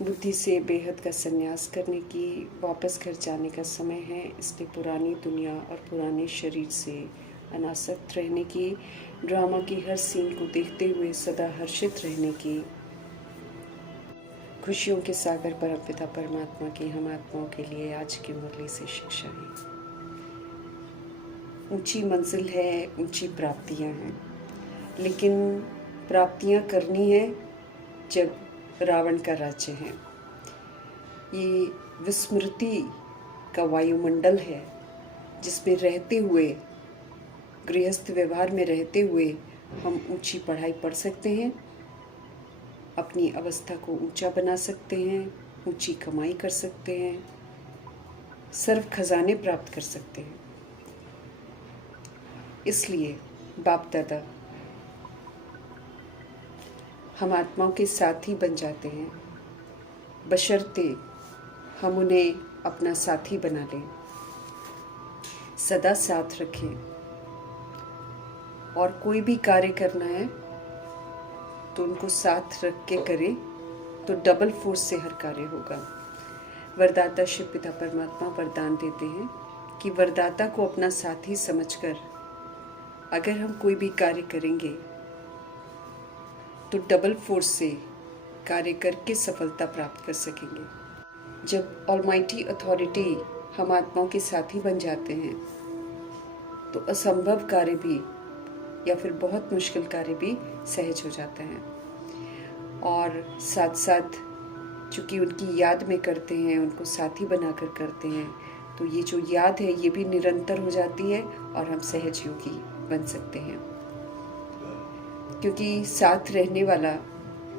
बुद्धि से बेहद का संन्यास करने की, वापस घर जाने का समय है। इसलिए पुरानी दुनिया और पुराने शरीर से अनासक्त रहने की, ड्रामा की हर सीन को देखते हुए सदा हर्षित रहने की, खुशियों के सागर परमपिता परमात्मा की हम आत्माओं के लिए आज की मुरली से शिक्षा है। ऊंची मंजिल है, ऊंची प्राप्तियां हैं, लेकिन प्राप्तियां करनी है जब रावण का राज्य है। ये विस्मृति का वायुमंडल है जिसमें रहते हुए, गृहस्थ व्यवहार में रहते हुए हम ऊंची पढ़ाई पढ़ सकते हैं, अपनी अवस्था को ऊंचा बना सकते हैं, ऊंची कमाई कर सकते हैं, सर्व खजाने प्राप्त कर सकते हैं। इसलिए बाप दादा हम आत्माओं के साथी बन जाते हैं, बशर्ते हम उन्हें अपना साथी बना लें, सदा साथ रखें। और कोई भी कार्य करना है तो उनको साथ रख के करें तो डबल फोर्स से हर कार्य होगा। वरदाता शिव पिता परमात्मा वरदान देते हैं कि वरदाता को अपना साथी समझकर अगर हम कोई भी कार्य करेंगे तो डबल फोर्स से कार्य करके सफलता प्राप्त कर सकेंगे। जब ऑलमाइटी अथॉरिटी हम आत्माओं के साथी बन जाते हैं तो असंभव कार्य भी या फिर बहुत मुश्किल कार्य भी सहज हो जाता है। और साथ साथ चूँकि उनकी याद में करते हैं, उनको साथी बनाकर करते हैं, तो ये जो याद है ये भी निरंतर हो जाती है और हम सहज योगी बन सकते हैं। क्योंकि साथ रहने वाला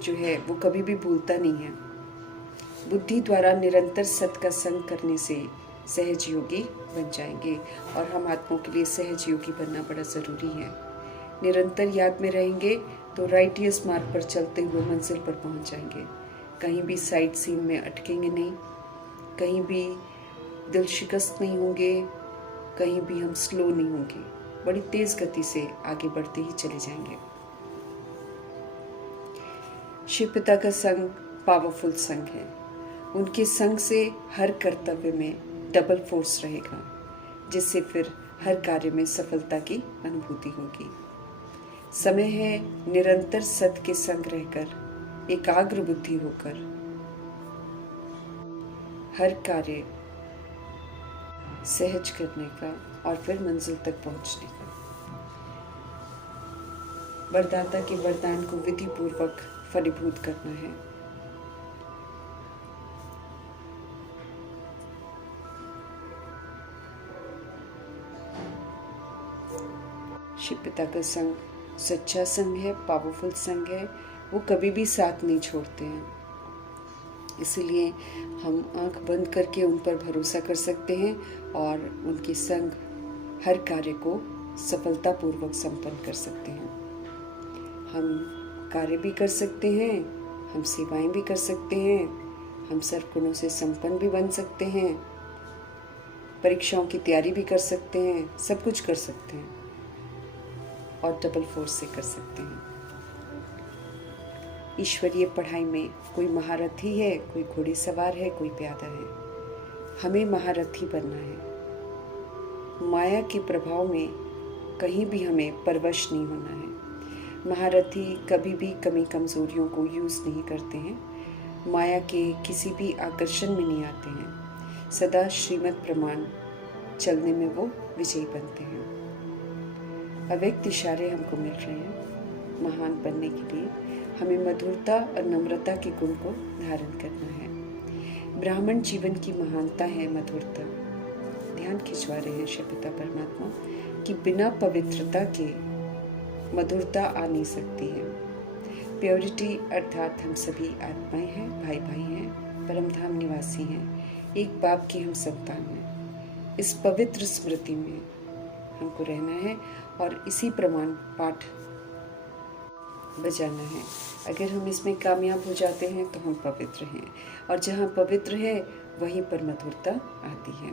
जो है वो कभी भी भूलता नहीं है। बुद्धि द्वारा निरंतर सत का संग करने से सहज योगी बन जाएंगे और हम आत्माओं के लिए सहज योगी बनना बड़ा ज़रूरी है। निरंतर याद में रहेंगे तो राइटियस मार्ग पर चलते हुए मंजिल पर पहुंच जाएंगे। कहीं भी साइड सीन में अटकेंगे नहीं, कहीं भी दिल शिकस्त नहीं होंगे, कहीं भी हम स्लो नहीं होंगे, बड़ी तेज़ गति से आगे बढ़ते ही चले जाएंगे। शिव पिता का संग पावरफुल संग है। उनके संग से हर कर्तव्य में डबल फोर्स रहेगा, जिससे फिर हर कार्य में सफलता की अनुभूति होगी। समय है निरंतर सत के संग रहकर एकाग्र बुद्धि होकर हर कार्य सहज करने का और फिर मंजिल तक पहुंचने का। वरदाता के वरदान को विधि पूर्वक फलीभूत करना है। शिव पिता का संग सच्चा संग है, पावरफुल संग है। वो कभी भी साथ नहीं छोड़ते हैं, इसलिए हम आंख बंद करके उन पर भरोसा कर सकते हैं और उनके संग हर कार्य को सफलतापूर्वक संपन्न कर सकते हैं। हम कार्य भी कर सकते हैं, हम सेवाएं भी कर सकते हैं, हम सर्व गुणों से संपन्न भी बन सकते हैं, परीक्षाओं की तैयारी भी कर सकते हैं, सब कुछ कर सकते हैं और डबल फोर्स से कर सकते हैं। ईश्वरीय पढ़ाई में कोई महारथी है, कोई घोड़ेसवार है, कोई प्यादा है। हमें महारथी बनना है। माया के प्रभाव में कहीं भी हमें परवश नहीं होना है। महारथी कभी भी कमी कमजोरियों को यूज़ नहीं करते हैं, माया के किसी भी आकर्षण में नहीं आते हैं। सदा श्रीमत प्रमाण चलने में वो विजयी बनते हैं। अव्यक्त इशारे हमको मिल रहे हैं। महान बनने के लिए हमें मधुरता और नम्रता के गुण को धारण करना है। ब्राह्मण जीवन की महानता है मधुरता। ध्यान खिंचवा रहे हैं शिव पिता परमात्मा कि बिना पवित्रता के मधुरता आ नहीं सकती है। प्योरिटी अर्थात हम सभी आत्माएं हैं, भाई भाई हैं, परमधाम निवासी हैं, एक बाप की हम संतान हैं। इस पवित्र स्मृति में हमको रहना है और इसी प्रमाण पाठ बजाना है। अगर हम इसमें कामयाब हो जाते हैं तो हम पवित्र हैं, और जहाँ पवित्र है वहीं पर मधुरता आती है।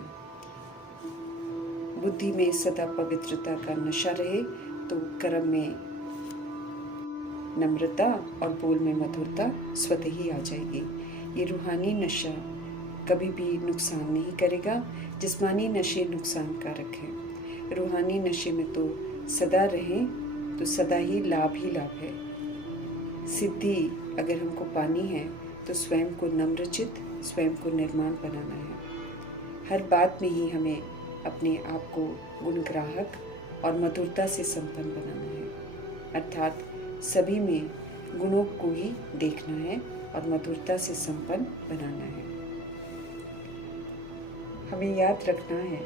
बुद्धि में सदा पवित्रता का नशा रहे तो कर्म में नम्रता और बोल में मधुरता स्वतः ही आ जाएगी। ये रूहानी नशा कभी भी नुकसान नहीं करेगा। जिस्मानी नशे नुकसानकारक हैं। रूहानी नशे में तो सदा रहें तो सदा ही लाभ है। सिद्धि अगर हमको पानी है तो स्वयं को नम्रचित, स्वयं को निर्माण बनाना है। हर बात में ही हमें अपने आप को गुणग्राहक और मधुरता से संपन्न बनाना है, अर्थात सभी में गुणों को ही देखना है और मधुरता से संपन्न बनाना है। हमें याद रखना है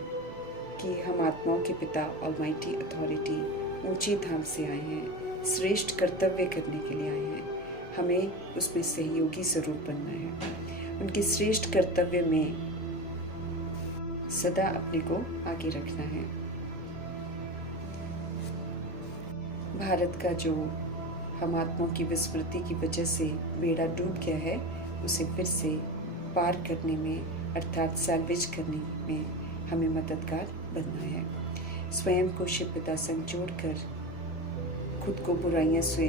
कि हम आत्माओं के पिता ऑलमाइटी अथॉरिटी ऊंचे धाम से आए हैं, श्रेष्ठ कर्तव्य करने के लिए आए हैं। हमें उसमें सहयोगी जरूर बनना है। उनके श्रेष्ठ कर्तव्य में सदा अपने को आगे रखना है। भारत का जो हम आत्माओं की विस्मृति की वजह से बेड़ा डूब गया है, उसे फिर से पार करने में अर्थात सैल्वेज करने में हमें मददगार बनना है। स्वयं को शिव पिता संग जोड़कर खुद को बुराइयों से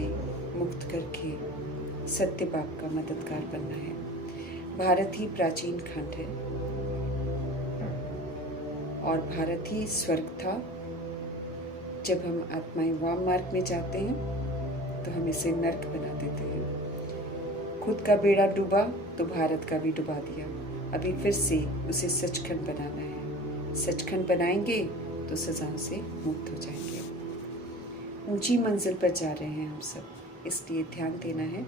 मुक्त करके सत्य बाप का मददगार बनना है। भारत ही प्राचीन खंड है और भारत ही स्वर्ग था। जब हम आत्माएं वाम मार्ग में जाते हैं तो हम इसे नर्क बना देते हैं। खुद का बेड़ा डूबा तो भारत का भी डुबा दिया। अभी फिर से उसे सचखंड बनाना है। सचखंड बनाएंगे तो सजाओं से मुक्त हो जाएंगे। ऊंची मंजिल पर जा रहे हैं हम सब, इसलिए ध्यान देना है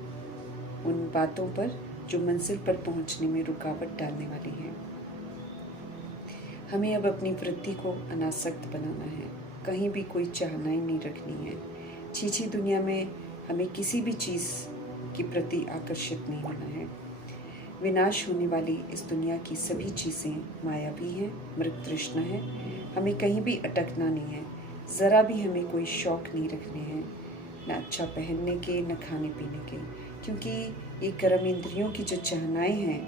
उन बातों पर जो मंजिल पर पहुंचने में रुकावट डालने वाली हैं। हमें अब अपनी वृत्ति को अनासक्त बनाना है। कहीं भी कोई चाहनाई नहीं रखनी है। छीछी दुनिया में हमें किसी भी चीज़ के प्रति आकर्षित नहीं होना है। विनाश होने वाली इस दुनिया की सभी चीज़ें मायावी हैं, मृग तृष्णा है। हमें कहीं भी अटकना नहीं है। ज़रा भी हमें कोई शौक़ नहीं रखने हैं, न अच्छा पहनने के, न खाने पीने के, क्योंकि ये कर्म इंद्रियों की जो चाहनाएं हैं,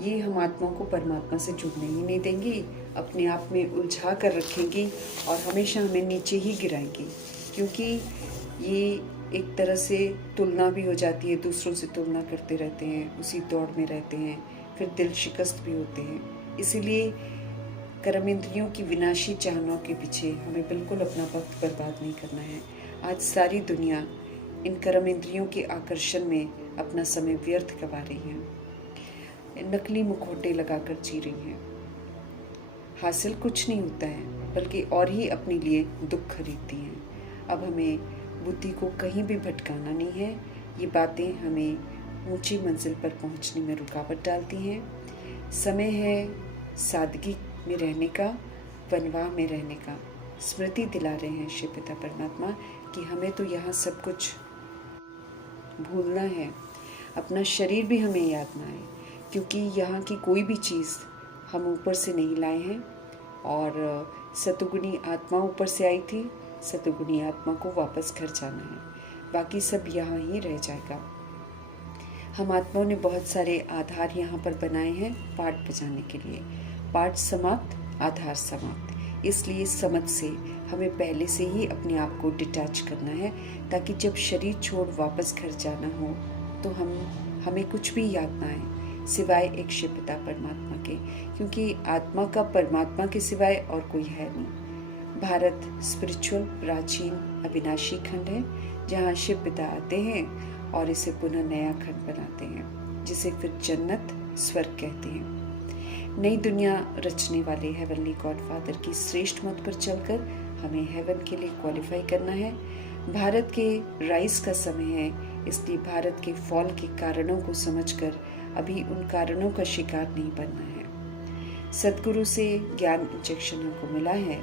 ये हम आत्माओं को परमात्मा से जुड़ने ही नहीं देंगी, अपने आप में उलझा कर रखेंगी और हमेशा हमें नीचे ही गिराएंगी। क्योंकि ये एक तरह से तुलना भी हो जाती है, दूसरों से तुलना करते रहते हैं, उसी दौड़ में रहते हैं, फिर दिल शिकस्त भी होते हैं। इसीलिए कर्म इंद्रियों की विनाशी चाहनाओं के पीछे हमें बिल्कुल अपना वक्त बर्बाद नहीं करना है। आज सारी दुनिया इन कर्म इंद्रियों के आकर्षण में अपना समय व्यर्थ गवा रही है। नकली मुखौटे लगाकर जी रही हैं। हासिल कुछ नहीं होता है, बल्कि और ही अपने लिए दुख खरीदती हैं। अब हमें बुद्धि को कहीं भी भटकाना नहीं है। ये बातें हमें ऊंची मंजिल पर पहुंचने में रुकावट डालती हैं। समय है सादगी में रहने का, वनवाह में रहने का। स्मृति दिला रहे हैं शिव पिता परमात्मा कि हमें तो यहाँ सब कुछ भूलना है। अपना शरीर भी हमें याद ना आए, क्योंकि यहाँ की कोई भी चीज़ हम ऊपर से नहीं लाए हैं और सतुगुणी आत्मा ऊपर से आई थी। सतुगुणी आत्मा को वापस घर जाना है, बाकी सब यहाँ ही रह जाएगा। हम आत्माओं ने बहुत सारे आधार यहाँ पर बनाए हैं पाठ बजाने के लिए। पाठ समाप्त, आधार समाप्त। इसलिए समझ से हमें पहले से ही अपने आप को डिटैच करना है, ताकि जब शरीर छोड़ वापस घर जाना हो तो हमें कुछ भी याद ना आए सिवाय एक शिव पिता परमात्मा के, क्योंकि आत्मा का परमात्मा के सिवाय और कोई है नहीं। भारत स्पिरिचुअल प्राचीन अविनाशी खंड है, जहाँ शिव पिता आते हैं और इसे पुनः नया खंड बनाते हैं, जिसे फिर जन्नत स्वर्ग कहते हैं। नई दुनिया रचने वाले हेवनली गॉडफादर की श्रेष्ठ मत पर चलकर हमें हेवन के लिए क्वालिफाई करना है। भारत के राइज का समय है, इसलिए भारत के फॉल के कारणों को समझकर अभी उन कारणों का शिकार नहीं बनना है। सद्गुरु से ज्ञान इंजेक्शन हमको मिला है,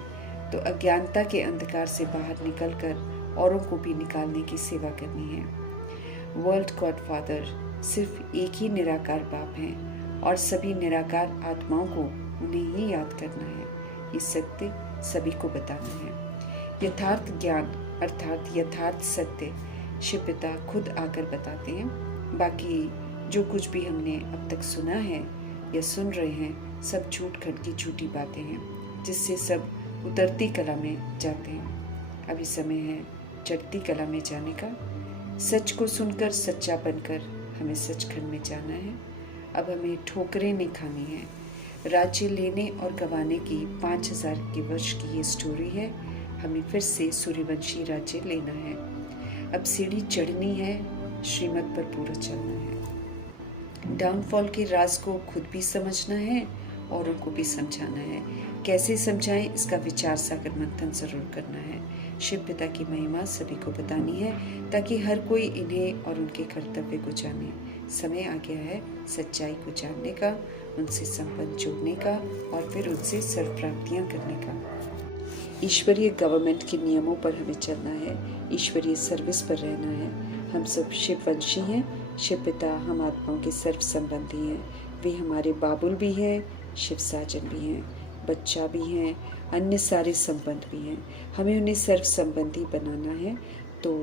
तो अज्ञानता के अंधकार से बाहर निकलकर औरों को भी निकालने की सेवा करनी है। वर्ल्ड गॉडफादर सिर्फ एक ही निराकार बाप हैं और सभी निराकार आत्माओं को उन्हें ही याद करना है। ये सत्य सभी को बताना है। यथार्थ ज्ञान अर्थात यथार्थ सत्य शिव पिता खुद आकर बताते हैं। बाकी जो कुछ भी हमने अब तक सुना है या सुन रहे हैं, सब झूठ खंड की झूठी बातें हैं, जिससे सब उतरती कला में जाते हैं। अभी समय है चढ़ती कला में जाने का। सच को सुनकर सच्चा बनकर हमें सचखंड में जाना है। अब हमें ठोकरें नहीं खानी है। राज्य लेने और गंवाने की 5000 के वर्ष की ये स्टोरी है। हमें फिर से सूर्यवंशी राज्य लेना है। अब सीढ़ी चढ़नी है, श्रीमत पर पूरा चलना है। डाउनफॉल के राज को खुद भी समझना है, औरों को भी समझाना है। कैसे समझाएं, इसका विचार सागर मंथन जरूर करना है। शिव पिता की महिमा सभी को बतानी है ताकि हर कोई इन्हें और उनके कर्तव्य को जाने। समय आ गया है सच्चाई को जानने का, उनसे संबंध जोड़ने का और फिर उनसे सर्व प्राप्तियां करने का। ईश्वरीय गवर्नमेंट के नियमों पर हमें चलना है, ईश्वरीय सर्विस पर रहना है। हम सब शिववंशी हैं। शिव पिता हम आत्माओं के सर्व संबंधी हैं। वे हमारे बाबुल भी हैं, शिव साजन भी हैं, बच्चा भी हैं, अन्य सारे संबंध भी हैं। हमें उन्हें सर्व संबंधी बनाना है तो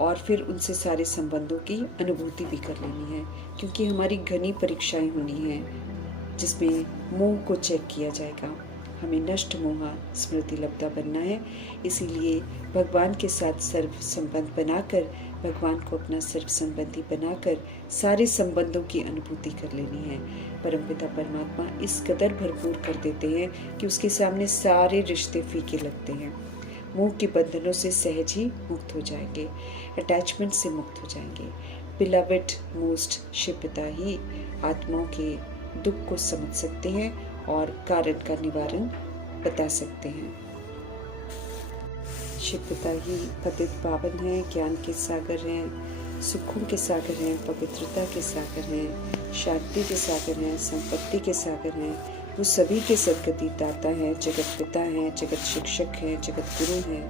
और फिर उनसे सारे संबंधों की अनुभूति भी कर लेनी है, क्योंकि हमारी घनी परीक्षाएं होनी हैं जिसमें मोह को चेक किया जाएगा। हमें नष्ट मोहा स्मृति लब्धा बनना है। इसीलिए भगवान के साथ सर्व संबंध बनाकर, भगवान को अपना सर्व संबंधी बनाकर सारे संबंधों की अनुभूति कर लेनी है। परमपिता परमात्मा इस कदर भरपूर कर देते हैं कि उसके सामने सारे रिश्ते फीके लगते हैं। मोह के बंधनों से सहज ही मुक्त हो जाएंगे, अटैचमेंट से मुक्त हो जाएंगे। बिलवड मोस्ट शिव पिता ही आत्माओं के दुख को समझ सकते हैं और कारण का निवारण बता सकते हैं। शिव पिता ही पतित पावन हैं, ज्ञान के सागर हैं, सुखों के सागर हैं, पवित्रता के सागर हैं, शांति के सागर हैं, संपत्ति के सागर हैं। वो सभी के सद्गति दाता हैं, जगत पिता हैं, जगत शिक्षक हैं, जगत गुरु हैं।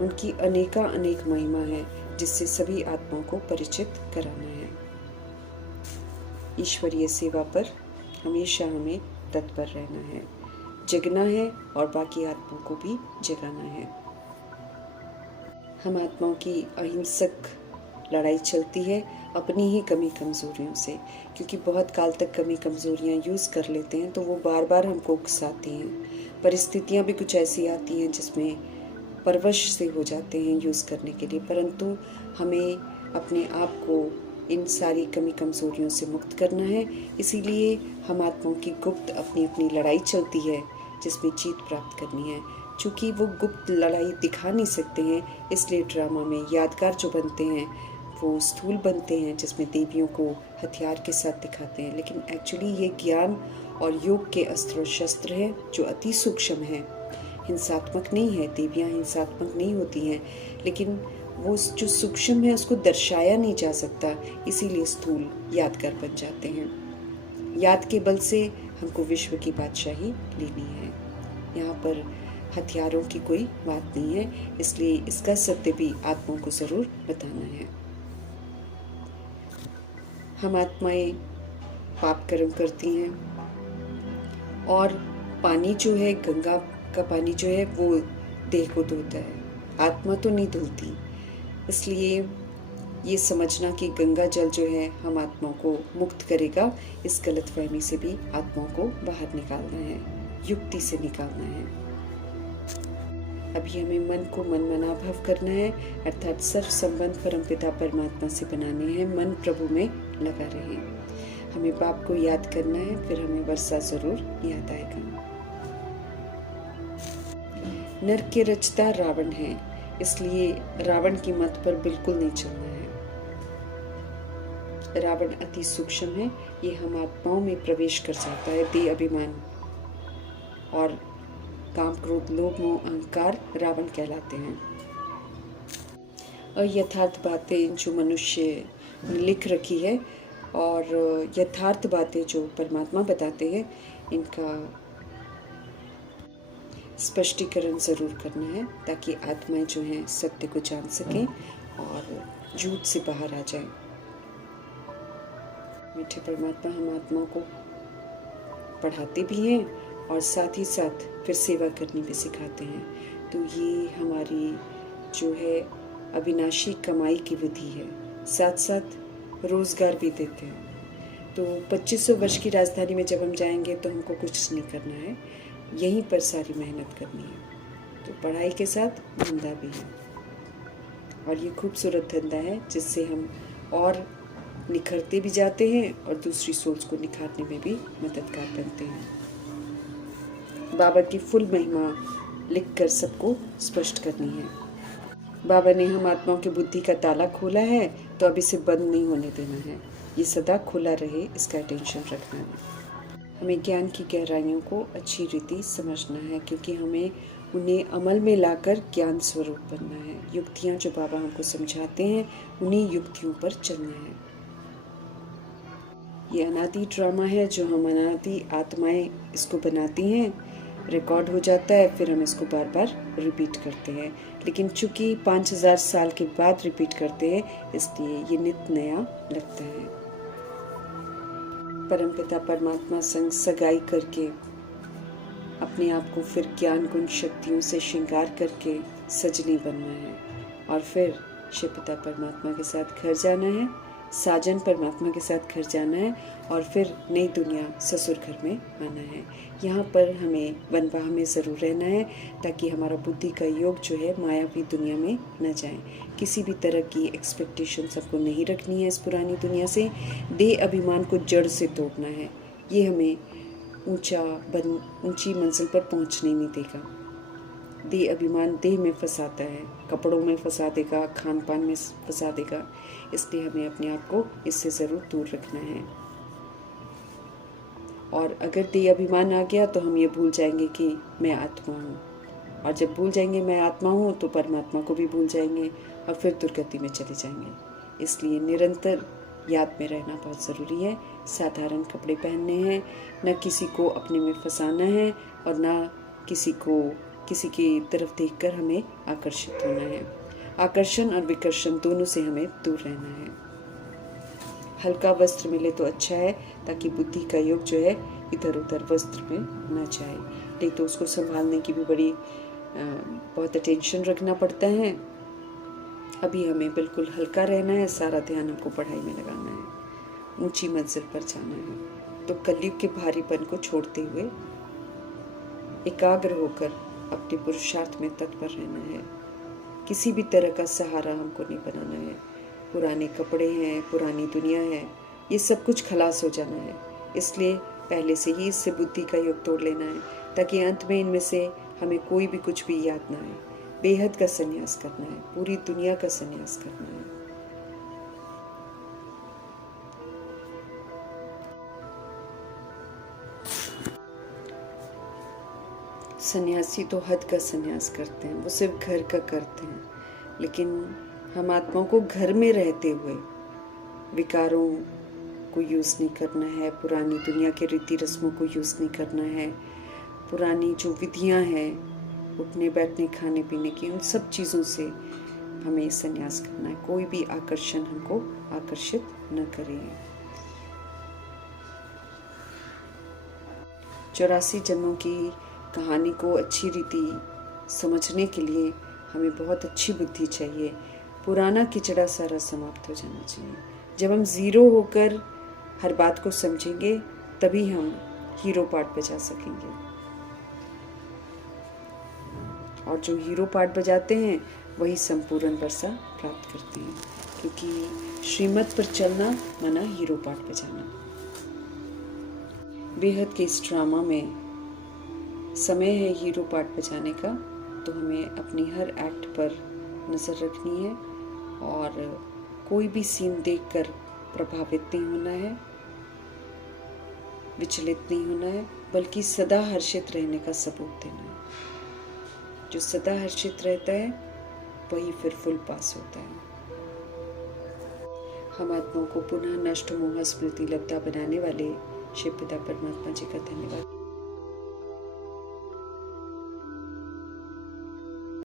उनकी अनेका अनेक महिमा है जिससे सभी आत्माओं को परिचित कराना है। ईश्वरीय सेवा पर हमेशा हमें तत्पर रहना है, जगना है और बाकी आत्माओं को भी जगाना है। हम आत्माओं की अहिंसक लड़ाई चलती है अपनी ही कमी कमजोरियों से, क्योंकि बहुत काल तक कमी कमजोरियां यूज़ कर लेते हैं तो वो बार बार हमको उकसाती हैं। परिस्थितियां भी कुछ ऐसी आती हैं जिसमें परवश से हो जाते हैं यूज़ करने के लिए, परंतु हमें अपने आप को इन सारी कमी कमजोरियों से मुक्त करना है। इसीलिए हम आत्माओं की गुप्त अपनी अपनी लड़ाई चलती है जिसमें जीत प्राप्त करनी है। चूँकि वो गुप्त लड़ाई दिखा नहीं सकते हैं, इसलिए ड्रामा में यादगार जो बनते हैं वो स्थूल बनते हैं, जिसमें देवियों को हथियार के साथ दिखाते हैं। लेकिन एक्चुअली ये ज्ञान और योग के अस्त्र और शस्त्र हैं जो अति सूक्ष्म हैं, हिंसात्मक नहीं है। देवियाँ हिंसात्मक नहीं होती हैं, लेकिन वो जो सूक्ष्म है उसको दर्शाया नहीं जा सकता, इसीलिए स्थूल यादगार बन जाते हैं। याद के बल से हमको विश्व की बादशाही लेनी है। यहाँ पर हथियारों की कोई बात नहीं है, इसलिए इसका सत्य भी आत्माओं को जरूर बताना है। हम आत्माएं पाप कर्म करती हैं और पानी जो है, गंगा का पानी जो है वो देह को धोता है, आत्मा तो नहीं धुलती। इसलिए ये समझना कि गंगा जल जो है हम आत्माओं को मुक्त करेगा, इस गलतफहमी से भी आत्माओं को बाहर निकालना है, युक्ति से निकालना है। अभी हमें मन को मनमना भाव करना है, अर्थात सर्व संबंध परमपिता परमात्मा से बनाने हैं। मन प्रभु में लगा रहे। हमें बाप को याद करना है, फिर हमें वर्षा जरूर याद आएगा। नरक के रचता रावण है, इसलिए रावण की मत पर बिल्कुल नहीं चलना है। रावण अति सूक्ष्म है, ये हम आत्माओं में प्रवेश कर जाता है। देह अभिमान और काम क्रोध लोभ मोह अहंकार रावण कहलाते हैं। और यथार्थ बातें जो मनुष्य लिख रखी है और यथार्थ बातें जो परमात्मा बताते हैं, इनका स्पष्टीकरण जरूर करना है ताकि आत्माएं जो हैं सत्य को जान सकें और झूठ से बाहर आ जाएं। मीठे परमात्मा हम आत्माओं को पढ़ाते भी हैं और साथ ही साथ फिर सेवा करनी भी सिखाते हैं। तो ये हमारी जो है अविनाशी कमाई की विधि है, साथ साथ रोजगार भी देते हैं। तो 2500 वर्ष की राजधानी में जब हम जाएंगे तो हमको कुछ नहीं करना है, यहीं पर सारी मेहनत करनी है। तो पढ़ाई के साथ धंधा भी है। और ये खूबसूरत धंधा है जिससे हम और निखरते भी जाते हैं और दूसरी सोच को निखारने में भी मददगार बनते हैं। बाबा की फुल महिमा लिखकर सबको स्पष्ट करनी है। बाबा ने हम आत्माओं की बुद्धि का ताला खोला है, तो अब इसे बंद नहीं होने देना है। ये सदा खुला रहे, इसका अटेंशन रखना है। हमें ज्ञान की गहराइयों को अच्छी रीति समझना है, क्योंकि हमें उन्हें अमल में लाकर ज्ञान स्वरूप बनना है। युक्तियाँ जो बाबा हमको समझाते हैं, उन्हीं युक्तियों पर चलना है। ये अनादि ड्रामा है जो हम अनादि आत्माएं इसको बनाती हैं। रिकॉर्ड हो जाता है, फिर हम इसको बार बार रिपीट करते हैं। लेकिन चूंकि 5000 साल के बाद रिपीट करते हैं, इसलिए ये नित नया लगता है। परमपिता परमात्मा संग सगाई करके अपने आप को फिर ज्ञान गुण शक्तियों से श्रृंगार करके सजनी बनना है, और फिर शिव पिता परमात्मा के साथ घर जाना है, साजन परमात्मा के साथ घर जाना है, और फिर नई दुनिया ससुर घर में आना है। यहाँ पर हमें वनवाह में ज़रूर रहना है, ताकि हमारा बुद्धि का योग जो है मायावी दुनिया में न जाए। किसी भी तरह की एक्सपेक्टेशन सबको नहीं रखनी है इस पुरानी दुनिया से। देह अभिमान को जड़ से तोड़ना है। ये हमें ऊंची मंजिल पर पहुँचने नहीं देगा। देह अभिमान देह में फंसाता है, कपड़ों में फंसा देगा, खान पान में फंसा देगा। इसलिए हमें अपने आप को इससे ज़रूर दूर रखना है। और अगर देह अभिमान आ गया तो हम ये भूल जाएंगे कि मैं आत्मा हूँ, और जब भूल जाएंगे मैं आत्मा हूँ तो परमात्मा को भी भूल जाएंगे और फिर दुर्गति में चले जाएंगे। इसलिए निरंतर याद में रहना बहुत ज़रूरी है। साधारण कपड़े पहनने हैं, न किसी को अपने में फंसाना है, और न किसी की तरफ देखकर हमें आकर्षित होना है। आकर्षण और विकर्षण दोनों से हमें दूर रहना है। हल्का वस्त्र मिले तो अच्छा है, ताकि बुद्धि का योग जो है इधर उधर वस्त्र में न जाए। नहीं तो उसको संभालने की भी बहुत अटेंशन रखना पड़ता है। अभी हमें बिल्कुल हल्का रहना है, सारा ध्यान हमको पढ़ाई में लगाना है, ऊंची मंजिल पर जाना है। तो कलयुग के भारीपन को छोड़ते हुए एकाग्र होकर अपने पुरुषार्थ में तत्पर रहना है। किसी भी तरह का सहारा हमको नहीं बनाना है। पुराने कपड़े हैं, पुरानी दुनिया है, ये सब कुछ खलास हो जाना है। इसलिए पहले से ही इससे बुद्धि का योग तोड़ लेना है, ताकि अंत में इनमें से हमें कोई भी कुछ भी याद ना आए। बेहद का संन्यास करना है, पूरी दुनिया का संन्यास करना है। सन्यासी तो हद का संन्यास करते हैं, वो सिर्फ घर का करते हैं। लेकिन हम आत्माओं को घर में रहते हुए विकारों को यूज़ नहीं करना है, पुरानी दुनिया के रीति रस्मों को यूज़ नहीं करना है, पुरानी जो विधियां हैं उठने बैठने खाने पीने की, उन सब चीज़ों से हमें संन्यास करना है। कोई भी आकर्षण हमको आकर्षित न करे। 84 जन्मों की कहानी को अच्छी रीति समझने के लिए हमें बहुत अच्छी बुद्धि चाहिए। पुराना किचड़ा सारा समाप्त हो जाना चाहिए। जब हम ज़ीरो होकर हर बात को समझेंगे, तभी हम हीरो पार्ट बजा सकेंगे। और जो हीरो पार्ट बजाते हैं वही संपूर्ण वर्षा प्राप्त करते हैं, क्योंकि श्रीमत पर चलना माना हीरो पार्ट बजाना। बेहद के इस ड्रामा में समय है हीरो पार्ट बजाने का, तो हमें अपनी हर एक्ट पर नज़र रखनी है और कोई भी सीन देखकर प्रभावित नहीं होना है, विचलित नहीं होना है, बल्कि सदा हर्षित रहने का सबूत देना है। जो सदा हर्षित रहता है वही फिर फुल पास होता है। हम आत्माओं को पुनः नष्ट मोह स्मृति लब्धा बनाने वाले शिव पिता परमात्मा जी का धन्यवाद।